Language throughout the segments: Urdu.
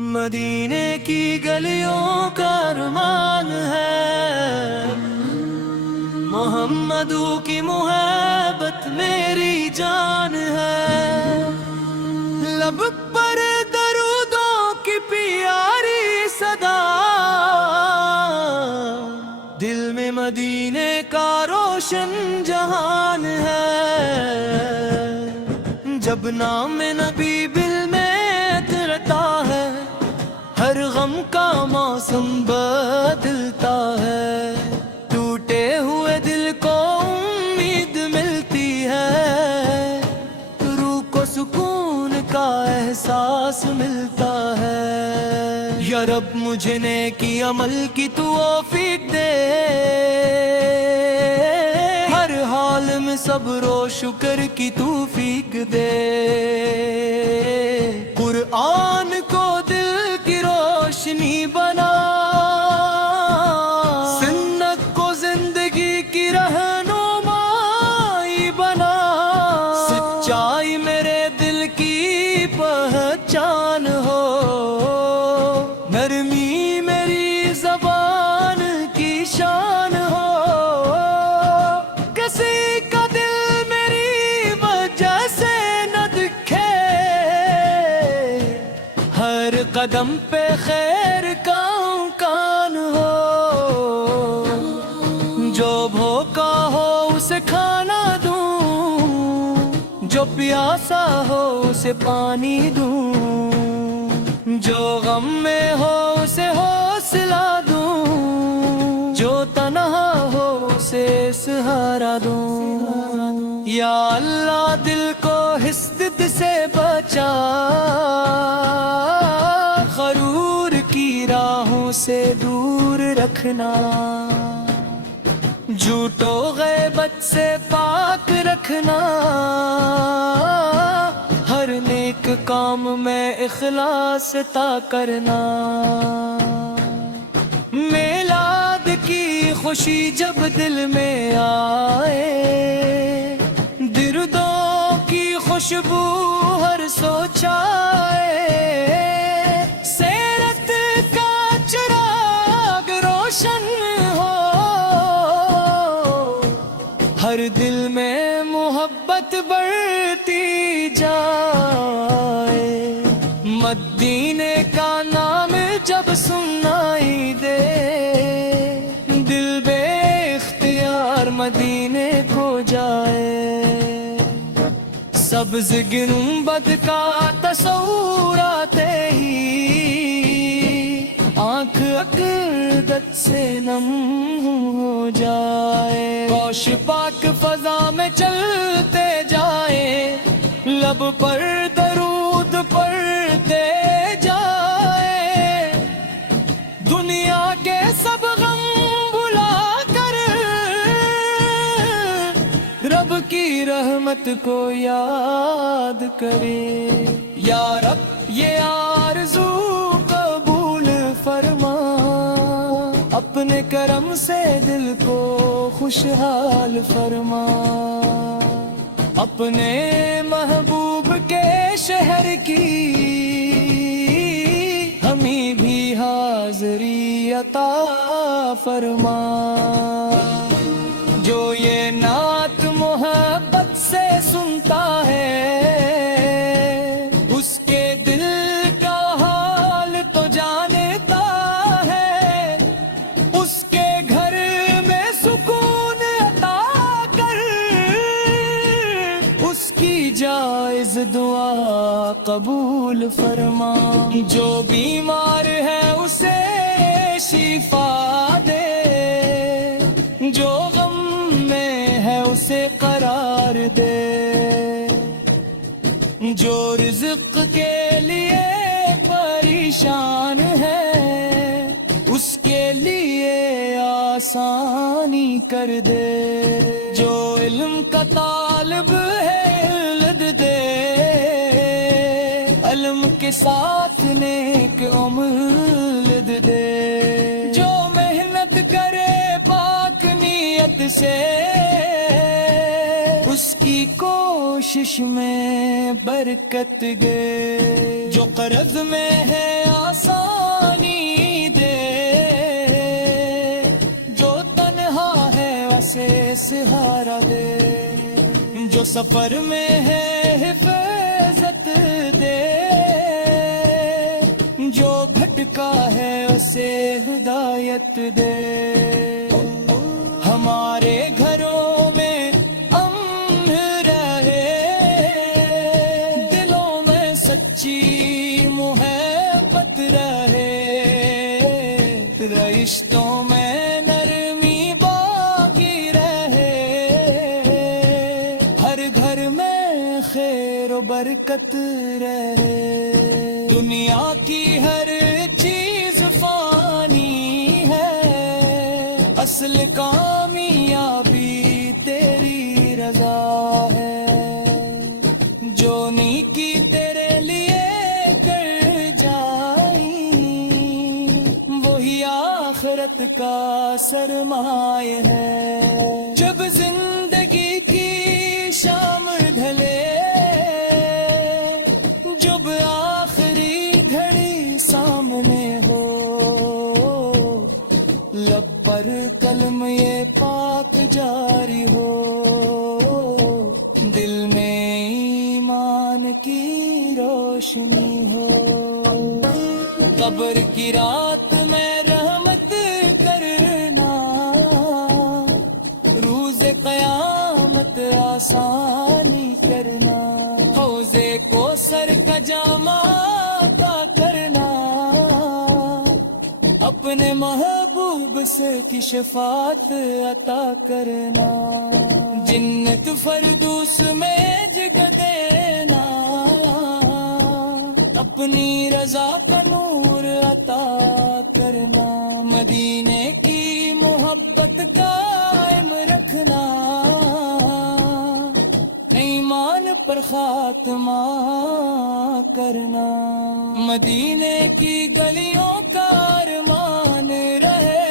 مدینے کی گلیوں کا ارمان ہے، محمدو کی محبت میری جان ہے، لب پر درودوں کی پیاری صدا، دل میں مدینے کا روشن جہان ہے، جب نام نبی دل میں اترتا ہے، ہر غم کا موسم بدلتا ہے، ٹوٹے ہوئے دل کو امید ملتی ہے، روح کو سکون کا احساس ملتا ہے، یا رب مجھے نیکی عمل کی توفیق دے، ہر حال میں صبر و شکر کی توفیق دے، قرآن کو دل کی روشنی بنا، سنت کو زندگی کی رہنمائی بنا، سچائی میرے دل کی پہچان ہو، نرمی میری زبان کی شان ہو، کسی کا دل میری وجہ سے نہ دکھے، ہر قدم پہ خیر کا امکان ہو، جو بھوکا ہو اسے کھانا دوں، جو پیاسا ہو اسے پانی دوں، جو غم میں ہو اسے حوصلہ دوں، جو تنہا ہو اسے سہارا دوں، یا اللہ دل کو حسد سے بچا، غرور کی راہوں سے دور رکھنا، جھوٹ و غیبت سے پاک رکھنا، ہر نیک کام میں اخلاص عطا کرنا، میلاد کی خوشی جب دل میں آئے، دردوں کی خوشبو ہر سوچائے، سیرت کا چراغ روشن ہو، ہر دل میں محبت بڑھتی جائے، مدینے کا نام جب سنائی دے، دل بے اختیار مدینے کو جائے، سبز گنبد کا تصور آتے ہی آنکھ عقیدت سے نم ہو جائے، ہوش پاک فضا میں چلتے جائیں، لب پر درود پڑھتے جائیں، دنیا کے سب غم بھلا کر رب کی رحمت کو یاد کرے، یا رب یہ آرزو قبول فرما، اپنے کرم سے دل کو خوشحال فرما، اپنے محبوب کے شہر کی ہمیں بھی حاضری عطا فرما، جو یہ نعت محبت سے سنتا ہے، اس کے دل کا حال تو جانتا ہے، اس کے گھر میں سکون عطا کر، اس کی جائز دعا قبول فرما، جو بیمار ہے اسے شفا دے، جو غم میں ہے اسے قرار دے، جو رزق کے لیے پریشان ہے اس کے لیے آسانی کر دے، جو علم کا طالب ہے علم دے، علم کے ساتھ نیک عمل دے، جو محنت کرے پاک نیت سے اس کی کوشش میں برکت گے، جو قرض میں ہے جو سفر میں ہے حفاظت دے، جو بھٹکا ہے اسے ہدایت دے، ہمارے گھروں میں امن رہے، دلوں میں سچی محبت رہے، رشتوں میں نرمی باقی رہے، ہر گھر میں خیر و برکت رہے۔ دنیا کی ہر چیز فانی ہے، اصل کامیابی تیری رضا ہے، جو نیکی تیرے لیے کر جائیں وہی آخرت کا سرمایہ ہے۔ جب زندگی کی شام ڈھلے، جب آخری گھڑی سامنے ہو، لب پر قلم یہ پاک جاری ہو، دل میں ایمان کی روشنی ہو، قبر کی رات میں رحمت کرنا، روز قیامت آسانی کرنا، حوض کوثر کا جامع عطا کرنا، اپنے محبوب سے کی شفاعت عطا کرنا، جنت فردوس میں جگہ دینا، اپنی رضا کا نور عطا کرنا، مدینے کی محبت قائم رکھنا، ایمان پر خاتمہ کرنا، مدینے کی گلیوں کا ارمان رہے،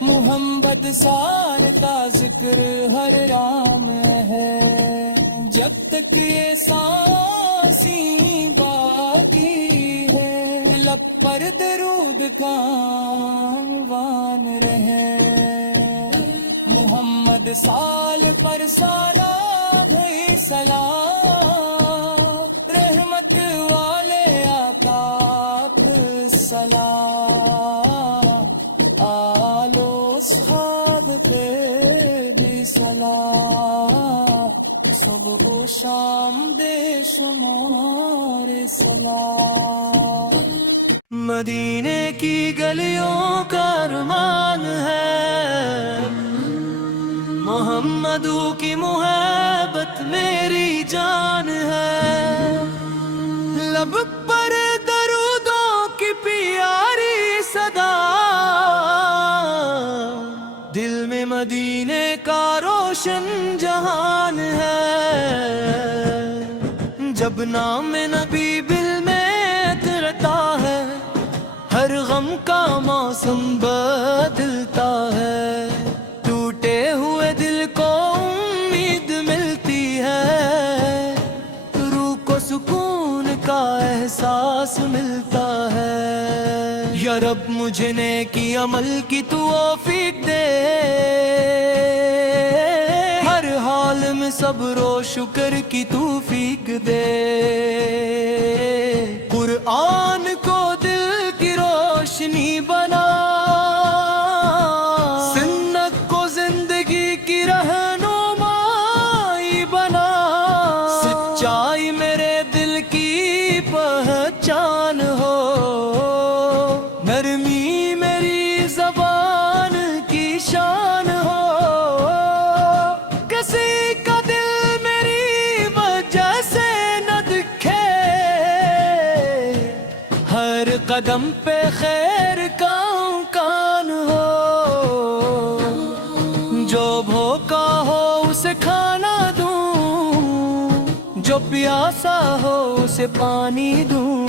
محمد سال تا ذکر ہر رام ہے، جب تک یہ سانسی باقی ہے، لب پر درود کا عنوان رہے، محمد سال پر سالہ گئی سلام، رحمت والے آقا آپ سلام، آل و اصحاب پہ بھی سلام، صبح و شام بے شمار سلام۔ مدینے کی گلیوں کا ارمان ہے، محمدوں کی محبت میری جان ہے، لب پر درودوں کی پیاری صدا، دل میں مدینے کا روشن جہان ہے، جب نام نبی دل میں اترتا ہے، ہر غم کا موسم بدلتا ہے، ٹوٹے ہوئے دل کو امید ملتی ہے، روح کو سکون کا احساس ملتا ہے، یا رب مجھے نیکی عمل کی توفیق دے، ہر حال میں صبر و شکر کی توفیق دے، قرآن کو دل کی روشنی بنا، سنت کو زندگی کی رہنمائی بنا، سچائی میرے دل کی پہچان ہو، نرمی میری زبان کی شان ہو، کسی کا دل میری وجہ سے نہ دکھے، ہر قدم پہ خیر کا امکان ہو، جو بھوکا ہو اسے کھانا دوں، جو پیاسا ہو اسے پانی دوں،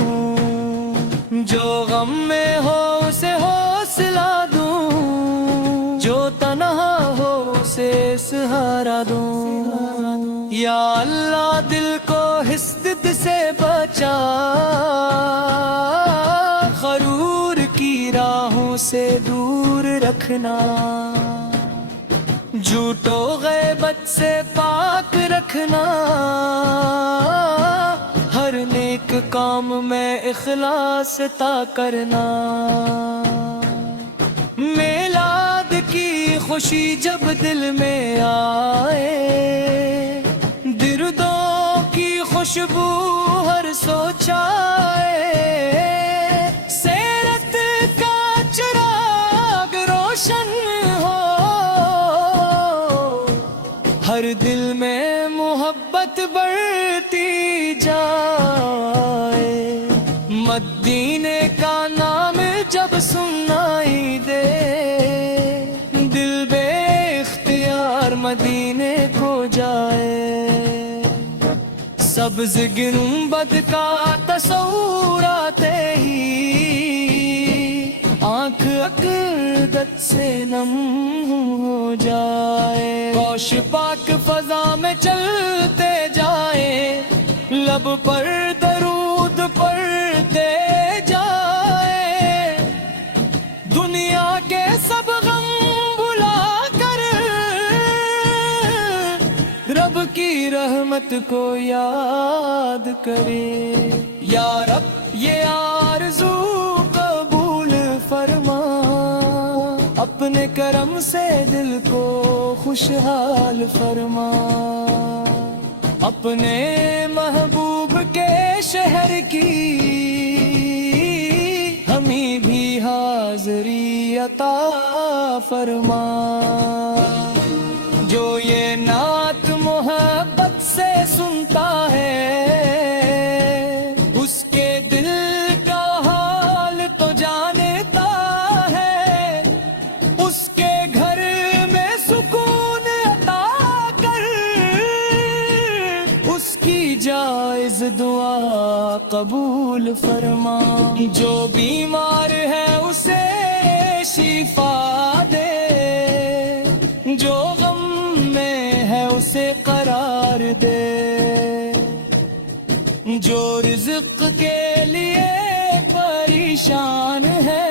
جو غم میں ہو اسے حوصلہ دوں، جو تنہا ہو اسے سہارا دوں، یا اللہ دل کو حسد سے بچا، غرور کی راہوں سے دور رکھنا، جھوٹ و غیبت سے پاک رکھنا، ہر نیک کام میں اخلاص عطا کرنا، میلاد کی خوشی جب دل میں آئے، دردوں کی خوشبو ہر سوچائے، سیرت کا چراغ روشن ہو، ہر دل میں محبت بڑھتی جائے، مدینے کا نام جب سنائی دے، دل بے اختیار مدینے کو جائے، سبز گنبد کا تصور آتے ہی آنکھ عقیدت سے نم ہو جائے، ہوش پاک فضا میں چلتے جائیں، لب پر درود پڑھتے جائیں، دنیا کے سب غم بھلا کر رب کی رحمت کو یاد کرے، یا رب یہ آرزو قبول فرما، اپنے کرم سے دل کو خوشحال فرما، اپنے محبوب کے شہر کی ہمیں بھی حاضری عطا فرما، جو یہ نعت محبت سے سنتا ہے، اس کے دل کا حال تو جانتا ہے، اس کے گھر میں سکون عطا کر، اس کی جائز دعا قبول فرما، جو بیمار ہے اسے شفا دے، جو غم میں ہے اسے قرار دے، جو رزق کے لیے پریشان ہے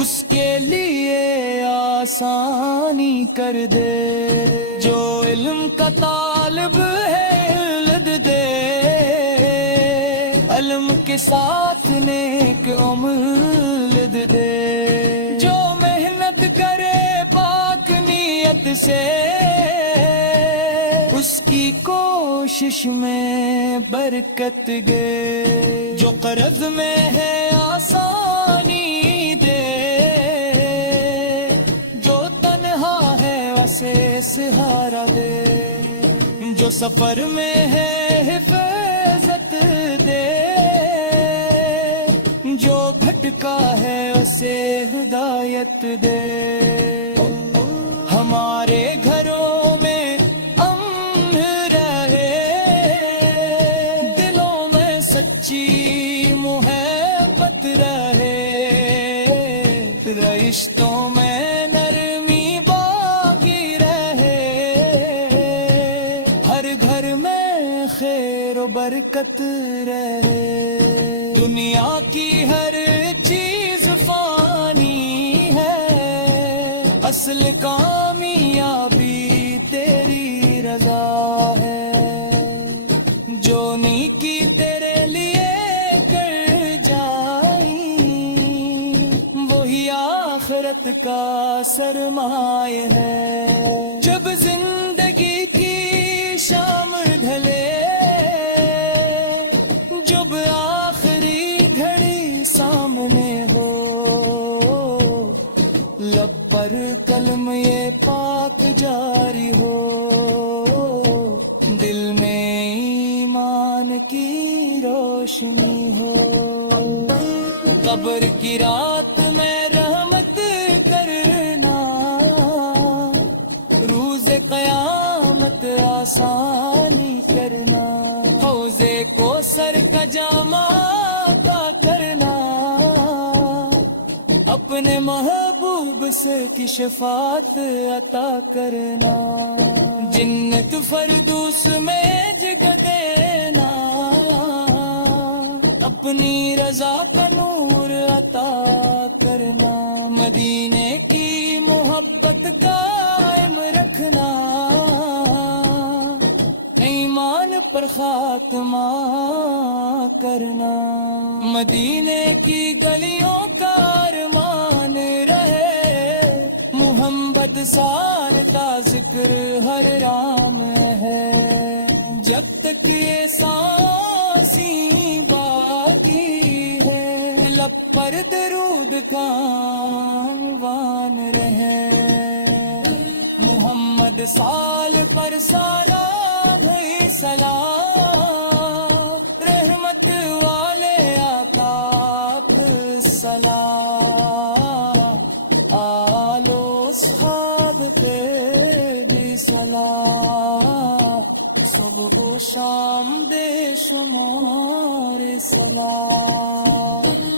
اس کے لیے آسانی کر دے، جو علم کا طالب ہے علم دے، علم کے ساتھ نیک عمل دے، جو محنت کرے پاک نیت سے اس کی کوشش میں برکت گے، جو قرض میں ہے آسانی دے، جو تنہا ہے اسے سہارا دے، جو سفر میں ہے حفاظت دے، جو بھٹکا ہے اسے ہدایت دے، ہمارے گھروں میں امن رہے، دلوں میں سچی محبت رہے، رشتوں میں نرمی باقی رہے، ہر گھر میں خیر و برکت رہے، دنیا کی ہر چیز فانی ہے، اصل کامیابی تیری رضا ہے، جو نیکی تیرے لیے کر جائیں وہی آخرت کا سرمایہ ہے، جب زندگی کی شام ڈھلے، جب آخری گھڑی سامنے ہو، لب پر قلم یہ پاک جاری ہو، دل میں ایمان کی روشنی ہو، قبر کی رات میں رحمت کرنا، روز قیامت آسانی کرنا، حوضے کو سر کا جامع عطا کرنا، اپنے محبوب سے کی شفاعت عطا کرنا، جنت فردوس میں جگہ دینا، اپنی رضا کا نور عطا کرنا، مدینے کی محبت قائم خاتمہ کرنا. مدینے کی گلیوں کا ارمان رہے, محمد سارتا ذکر ہر رام ہے. جب تک یہ سانسی باقی ہے, لب پر درود کا عنوان رہے. محمد سال پر سالہ بھئی سلام, رحمت والے آقا آپ سلام. آل و اصحاب پہ بھی سلام, صبح و شام بے شمار سلام.